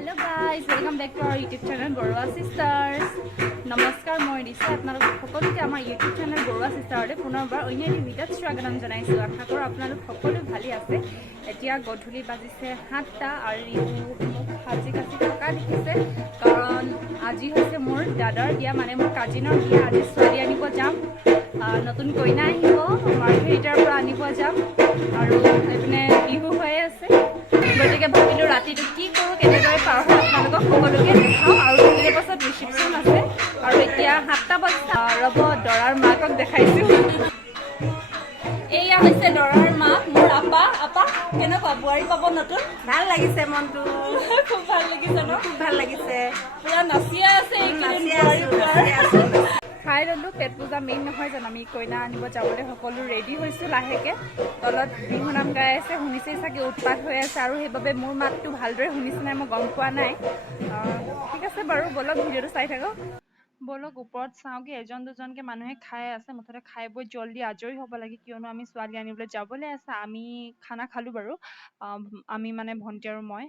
Hello guys, welcome back to our YouTube channel Borua Sisters. নমস্কাৰ মই দিছে আপোনালোক সকলোকে আমাৰ YouTube channel Borua Sisters পুনৰবাৰ অন্য এটি ভিডিঅ'ত স্বাগতম জনাইছোঁ। আশা কৰোঁ আপোনালোক সকলো ভালেই আছে। এতিয়া গধূলি বাজিছে 7টা আৰু মোক সাজি কাচি থকা দেখিছে কাৰণ আজি হৈছে মোৰ দাদাৰ বিয়া মানে মোৰ কাজিনৰ বিয়া। আজি ছোৱালী আনিব যাম, নতুন কইনা আহিব, মাৰ্ঘেৰিটাৰ পৰা আনিব যাম আৰু এইপিনে বিহু হৈ আছে। গতিকে ভাবিলোঁ ৰাতিটো কি কৰোঁ কেনেদৰে পাৰ হয় আপোনালোকক সকলোকে দেখাওঁ আৰু তাৰ পাছত ৰিচিপশ্যন আছে আৰু এতিয়া 7টা বজাত ৰ'ব দৰাৰ মাকক দেখাইছোঁ। এয়া হৈছে দৰাৰ মাক মোৰ আপা। আপা কেনেকুৱা বোৱাৰী পাব নতুন? ভাল লাগিছে মনটো, খুব ভাল লাগিছে ন? খুব ভাল লাগিছে। পুৰা নাচিয়ে আছে এইকেইদিন বোৱাৰী খাই ল'লোঁ। পেট পূজা মেইন নহয় জানো, আমি কইনা আনিব যাবলৈ সকলো ৰেডি হৈছোঁ। লাহেকৈ তলত বিহু নাম গাই আছে, শুনিছেই চাগে, উৎপাত হৈ আছে আৰু সেইবাবে মোৰ মাতটো ভালদৰে শুনিছে নাই মই গম পোৱা নাই। ঠিক আছে বাৰু, ব'লক ভিডিঅ'টো চাই থাকক। ব'লক ওপৰত চাওঁগৈ, এজন দুজনকৈ মানুহে খাই আছে। মুঠতে খাই বৈ জল্দি আজৰি হ'ব লাগে কিয়নো আমি ছোৱালী আনিবলৈ যাবলৈ আছে। আমি খানা খালোঁ বাৰু, আমি মানে ভণ্টি আৰু মই।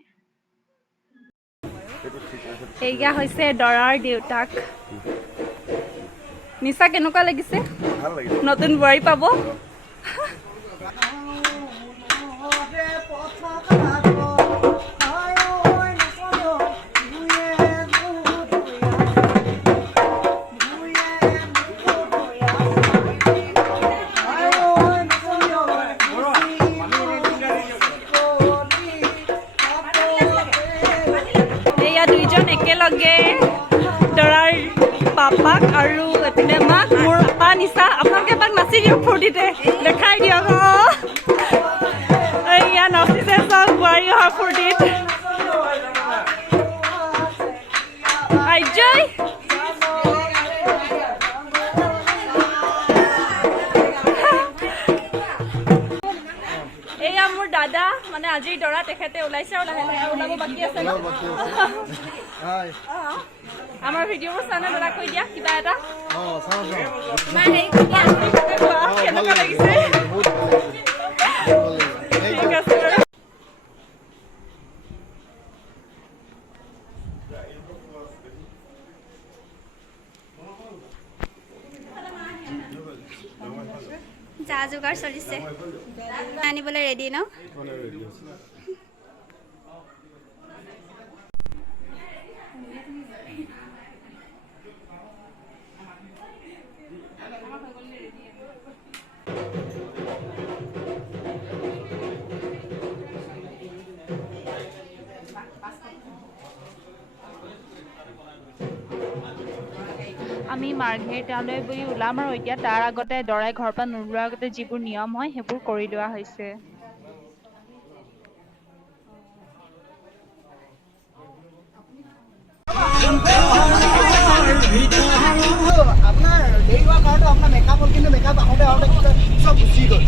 এইয়া হৈছে দৰাৰ দেউতাক। নিচা কেনেকুৱা লাগিছে? নতুন বোৱাৰী পাব। এয়া দুইজন একেলগে দৰাৰ পাপাক আৰু এপিনে মাক, মোৰ আপা নিচা। আপোনালোকে এপাক নাচি দিয়ক, ফূৰ্তিতে দেখাই দিয়ক। এয়া নাচিছে চব বোৱাৰী অহা ফূৰ্তিত। আইজয় এয়া মোৰ দাদা, মানে আজিৰ দৰা, তেখেতে ওলাইছে আৰু লাহে লাহে ওলাব বাকী আছে ন? আমাৰ ভিডিঅ'বোৰ চাই দাদা কৈ দিয়া কিবা এটা। কেনেকুৱা লাগিছে? ঠিক আছে বাৰু। যা যোগাৰ চলিছে, আনিবলৈ ৰেডি ন? আমি মাৰ্ঘেৰিটালৈ বুলি ওলাম আৰু এতিয়া তাৰ আগতে দৰাই ঘৰৰ পৰা নোলোৱাৰ আগতে যিবোৰ নিয়ম হয় সেইবোৰ কৰি লোৱা হৈছে। আপোনাৰ দেৰি হোৱাৰ কাৰণটো আপোনাৰ মেকআপ হ'ল, কিন্তু মেকআপ আহোঁতে চব গুচি গ'ল।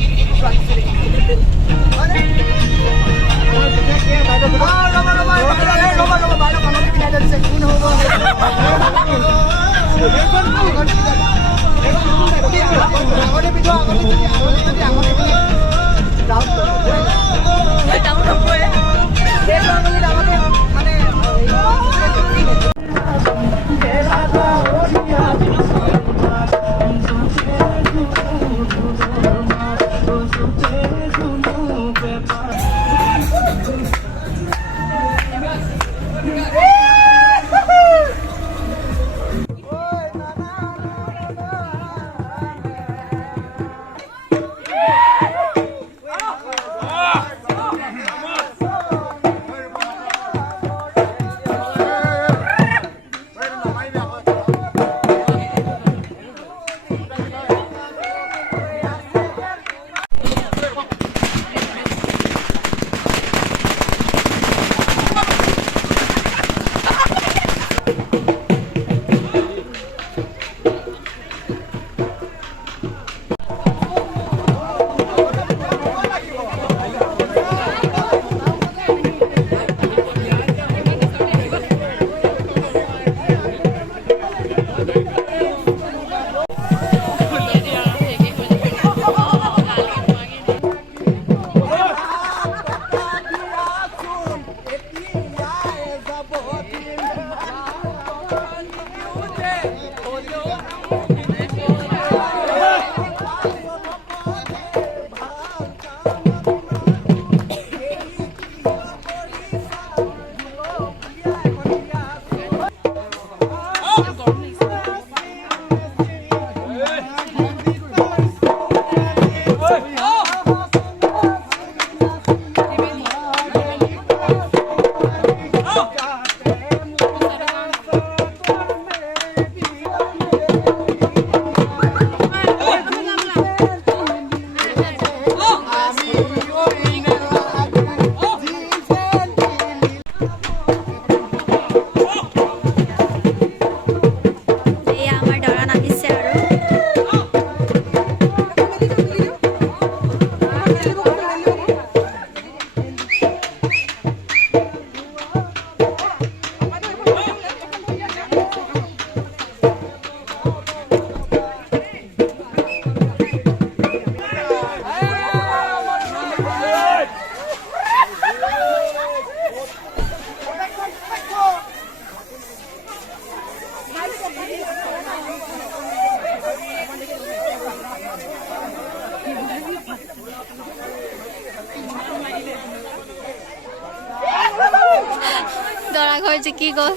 ঘৰ জিকি গ'ল।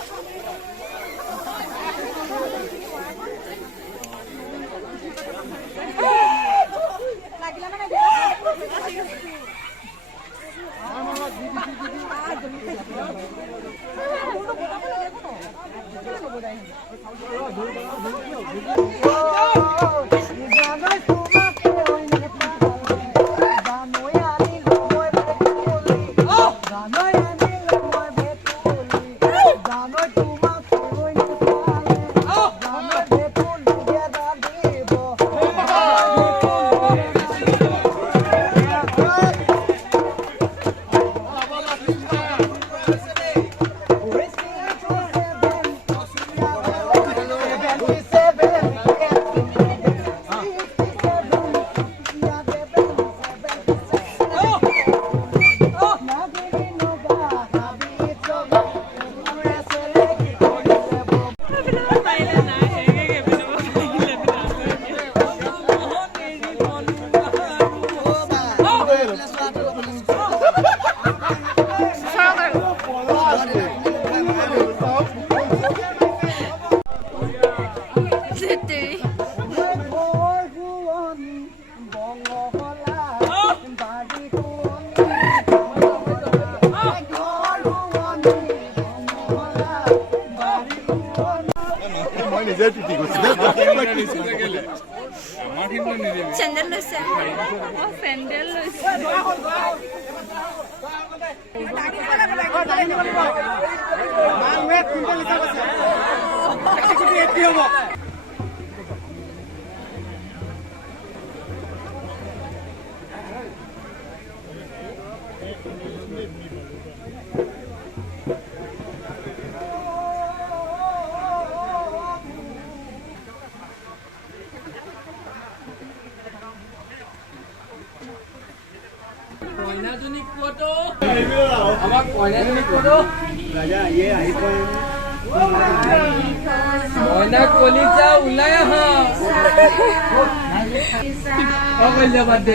চেণ্ডেল লৈছে চেণ্ডেল লৈছে মইনা কলিজা ওলাই আহা অকলিজা বাদ দে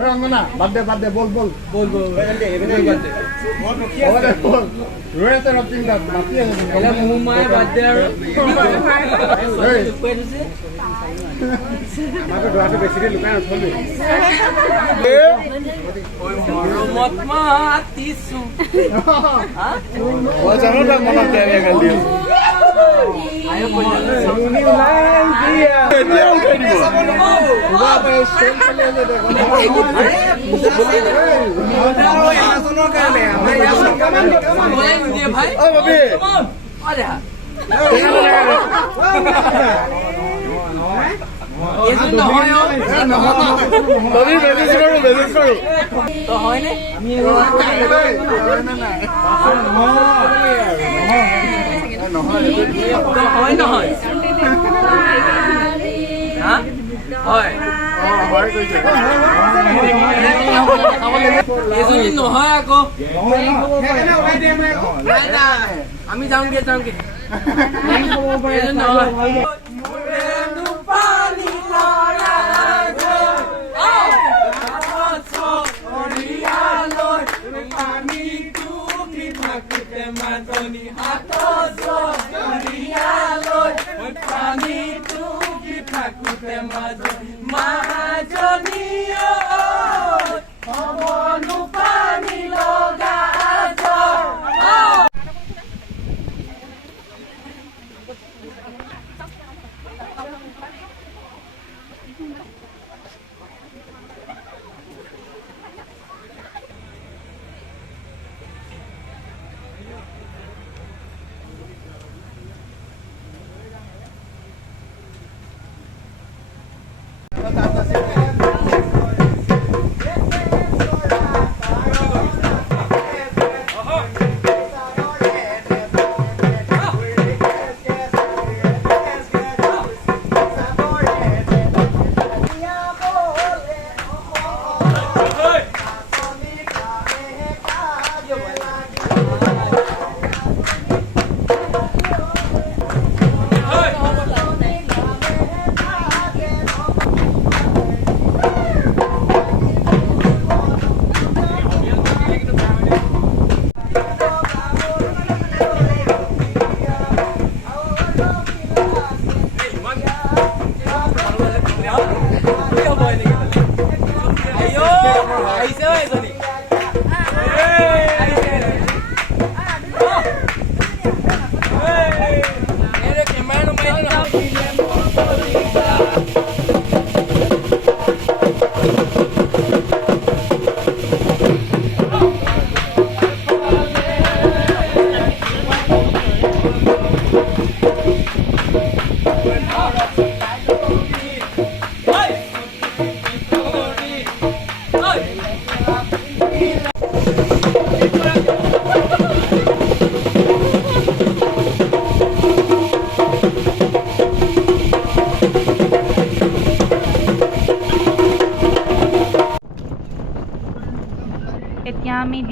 ৰংগনা বাদ দে বল বল বল বাদ দে বল ৰৈ আছে ৰক্তিং দাস মাতি আছে এলা মুহ মায়ে বাদ দে আৰু আমাকে দোৱাটো বেছি দেৰি লুকাই নথলি মত মাতিছো মই জানো তাক মনত দেৰিয়া গাল দিওঁ আয়ো কলিজা শুনি ওলাই দিয়া এতিয়া উঠাই দিব উবা পাই চেল চলি আছে দেখো আচনৰ কাৰণে আমাৰ ইয়াত কামান বলাই নিদিয়ে ভাই ও বাবি আৰে এজন নহয় বাবি মেছেজ কৰো তো হয়নে আমি তো হয় নহয় হা হয় এজনী নহয় আকৌ নাই নাই আমি যাওঁগে এজন নহয়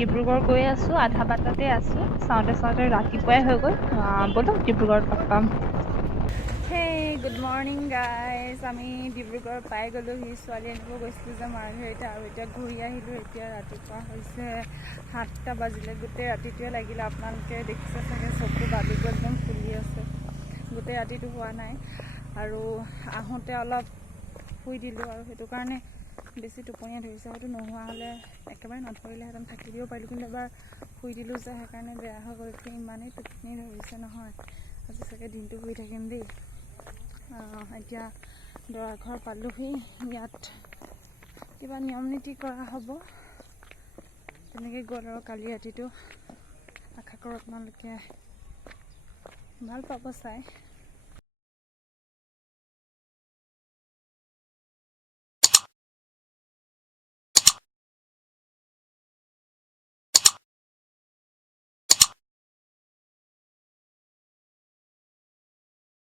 ডিব্ৰুগড় গৈ আছোঁ, আধা বাটতে আছোঁ। চাওঁতে চাওঁতে ৰাতিপুৱাই হৈ গ'ল। ব'লক ডিব্ৰুগড়ত লগ পাম। হেই গুড মৰ্ণিং গাইজ, আমি ডিব্ৰুগড় পাই গ'লোহি। ছোৱালী আনিব গৈছিলোঁ যে মাৰঘেৰিতে, আৰু এতিয়া ঘূৰি আহিলোঁ। এতিয়া ৰাতিপুৱা হৈছে 7টা বাজিলে। গোটেই ৰাতিটোৱে লাগিলে, আপোনালোকে দেখিছে চাগে চকু বালিবোৰ একদম ফুলি আছে। গোটেই ৰাতিটো হোৱা নাই, আৰু আহোঁতে অলপ শুই দিলোঁ, আৰু সেইটো কাৰণে বেছি টোপনিয়ে ধৰিছে। হয়তো নোহোৱা হ'লে একেবাৰে নধৰিলেহেঁতেন, থাকি দিব পাৰিলোঁ, কিন্তু এবাৰ শুই দিলোঁ যে সেইকাৰণে বেয়া হৈ গ'ল। ইমানেই টোপনি ধৰিছে নহয়, আজি চাগে দিনটো শুই থাকিম দেই। এতিয়া দৰাঘৰ পালোহি। ইয়াত কিবা নিয়ম নীতি কৰা হ'ব, তেনেকৈ গ'ল আৰু কালি ৰাতিটো। আশা কৰোঁ আপোনালোকে ভাল পাব চাই।